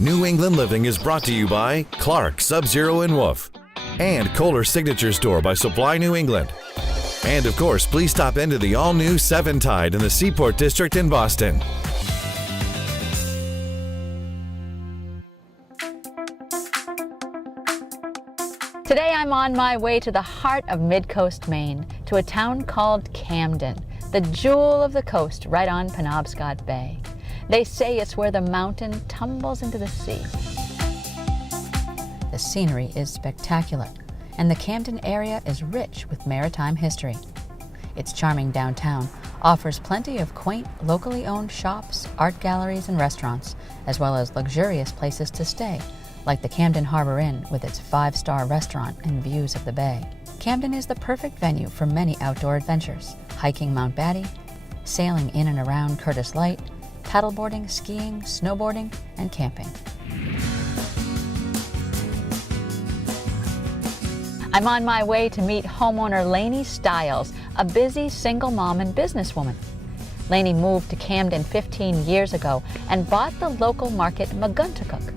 New England Living is brought to you by Clark, Sub-Zero and Wolf, and Kohler Signature Store by Supply New England. And of course, please stop into the all-new Seven Tide in the Seaport District in Boston. Today I'm on my way to the heart of Mid-Coast Maine, to a town called Camden, the jewel of the coast right on Penobscot Bay. They say it's where the mountain tumbles into the sea. The scenery is spectacular, and the Camden area is rich with maritime history. Its charming downtown offers plenty of quaint, locally owned shops, art galleries, and restaurants, as well as luxurious places to stay, like the Camden Harbor Inn with its 5-star restaurant and views of the bay. Camden is the perfect venue for many outdoor adventures: hiking Mount Batty, sailing in and around Curtis Light, paddleboarding, skiing, snowboarding, and camping. I'm on my way to meet homeowner Lani Stiles, a busy single mom and businesswoman. Lani moved to Camden 15 years ago and bought the local market Megunticook.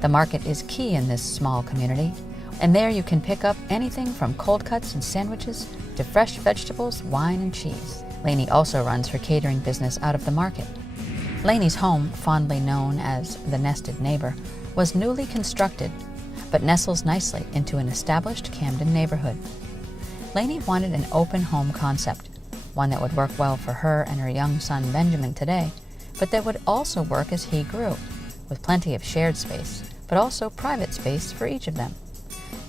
The market is key in this small community, and there you can pick up anything from cold cuts and sandwiches to fresh vegetables, wine, and cheese. Lani also runs her catering business out of the market. Lani's home, fondly known as the nested neighbor, was newly constructed, but nestles nicely into an established Camden neighborhood. Lani wanted an open home concept, one that would work well for her and her young son Benjamin today, but that would also work as he grew, with plenty of shared space, but also private space for each of them.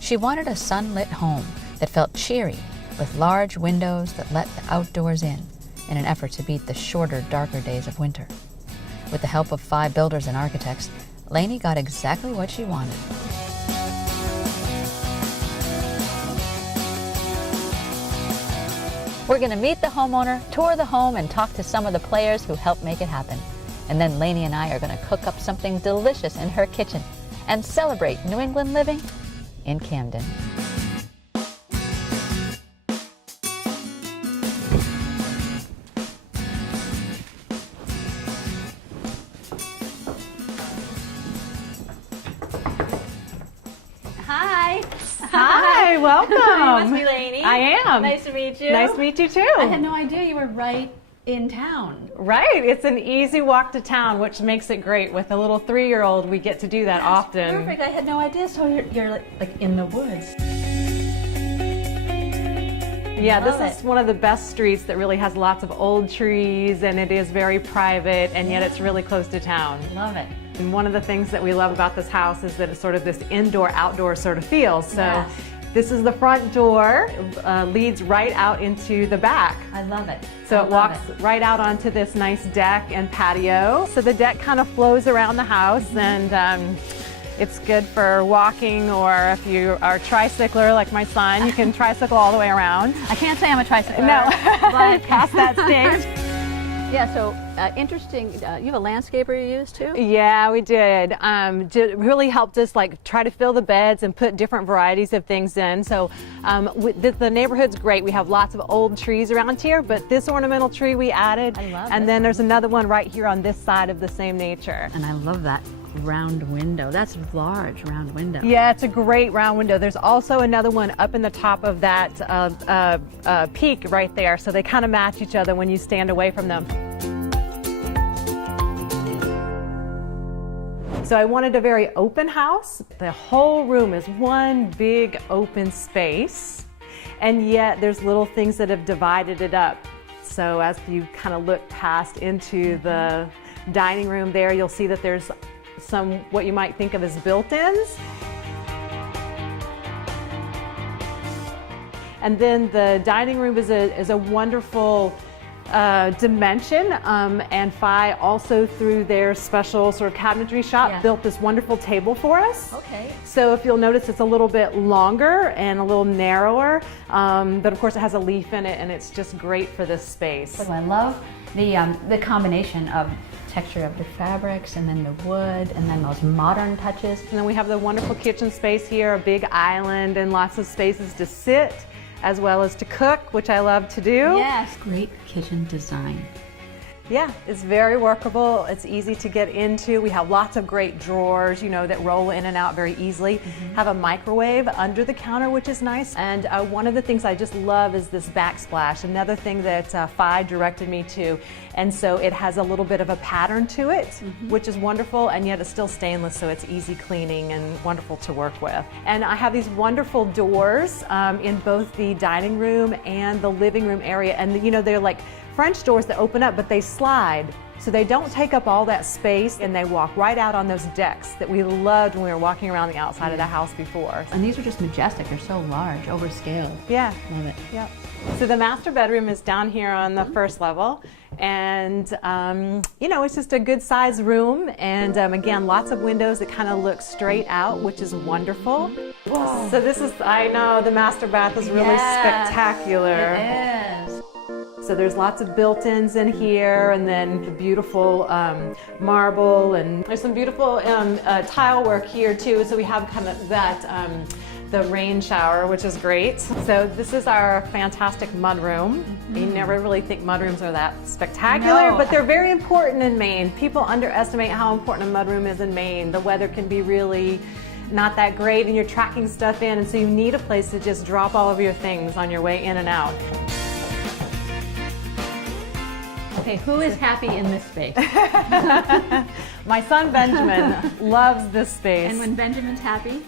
She wanted a sunlit home that felt cheery, with large windows that let the outdoors in an effort to beat the shorter, darker days of winter. With the help of 5 builders and architects, Lani got exactly what she wanted. We're going to meet the homeowner, tour the home, and talk to some of the players who helped make it happen. And then Lani and I are going to cook up something delicious in her kitchen and celebrate New England living in Camden. Hi. Hi, welcome. You must be Lani. I am. Nice to meet you. Nice to meet you too. I had no idea you were right in town. Right, it's an easy walk to town, which makes it great. With a little 3-year-old, we get to do that often. Perfect. I had no idea. So you're like in the woods. Yeah, Love this is it. one of the best streets that really has lots of old trees, and it is very private, and yet it's really close to town. Love it. And one of the things that we love about this house is that it's sort of this indoor-outdoor sort of feel. So Yes. this is the front door, leads right out into the back. I love it. So I it love walks right out onto this nice deck and patio. So the deck kind of flows around the house, and it's good for walking, or if you are a tricycler like my son, you can tricycle all the way around. I can't say I'm a tricycler. No, but past that stage. Yeah, so interesting. You have a landscaper you use too? Yeah, we did. Really helped us like try to fill the beds and put different varieties of things in. So the neighborhood's great. We have lots of old trees around here, but this ornamental tree we added. I love and it. then there's another one right here on this side of the same nature. And I love that round window. That's a large round window. Yeah, it's a great round window. There's also another one up in the top of that peak right there, so they kind of match each other when you stand away from them. So I wanted a very open house. The whole room is one big open space, and yet there's little things that have divided it up. So as you kind of look past into the dining room there, you'll see that there's some what you might think of as built-ins. And then the dining room is a wonderful dimension, and Phi also through their special sort of cabinetry shop built this wonderful table for us. Okay. So if you'll notice, it's a little bit longer and a little narrower, but of course it has a leaf in it, and it's just great for this space. I love the combination of texture of the fabrics, and then the wood, and then those modern touches. And then we have the wonderful kitchen space here, a big island and lots of spaces to sit as well as to cook, which I love to do. Yes, great kitchen design. Yeah, it's very workable. It's easy to get into. We have lots of great drawers, you know, that roll in and out very easily. Have a microwave under the counter, which is nice. And one of the things I just love is this backsplash, another thing that Phi directed me to. And so it has a little bit of a pattern to it, which is wonderful, and yet it's still stainless, so it's easy cleaning and wonderful to work with. And I have these wonderful doors in both the dining room and the living room area. And you know, they're like French doors that open up, but they slide. So they don't take up all that space, and they walk right out on those decks that we loved when we were walking around the outside of the house before. And these are just majestic. They're so large, overscaled. Yeah. Love it. Yep. So the master bedroom is down here on the first level. And, you know, it's just a good sized room. And again, lots of windows that kind of look straight out, which is wonderful. Whoa. So this is, I know, the master bath is really spectacular. It is. So there's lots of built-ins in here, and then the beautiful marble, and there's some beautiful tile work here too. So we have kind of that, the rain shower, which is great. So this is our fantastic mudroom. You never really think mudrooms are that spectacular, but they're very important in Maine. People underestimate how important a mudroom is in Maine. The weather can be really not that great, and you're tracking stuff in, and so you need a place to just drop all of your things on your way in and out. Okay, who is happy in this space? My son Benjamin loves this space. And when Benjamin's happy?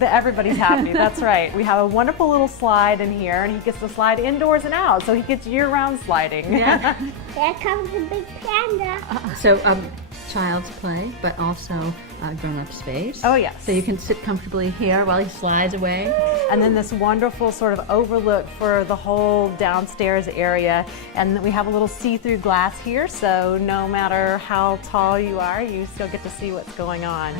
Everybody's happy, that's right. We have a wonderful little slide in here, and he gets to slide indoors and out, so he gets year-round sliding. Yeah. There comes the big panda. So child's play, but also grown-up space. Oh, yes. So you can sit comfortably here while he slides away. And then this wonderful sort of overlook for the whole downstairs area. And we have a little see-through glass here, so no matter how tall you are, you still get to see what's going on.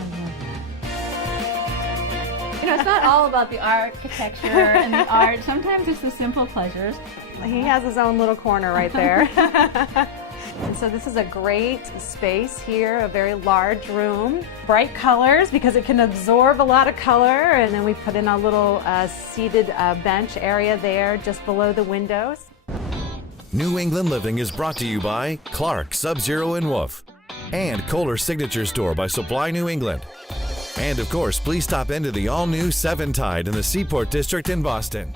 You know, it's not all about the architecture and the art. Sometimes it's the simple pleasures. He has his own little corner right there. And so this is a great space here, a very large room. Bright colors because it can absorb a lot of color. And then we put in a little seated bench area there just below the windows. New England Living is brought to you by Clark, Sub-Zero and Wolf, and Kohler Signature Store by Supply New England. And of course, please stop into the all-new 7 Tide in the Seaport District in Boston.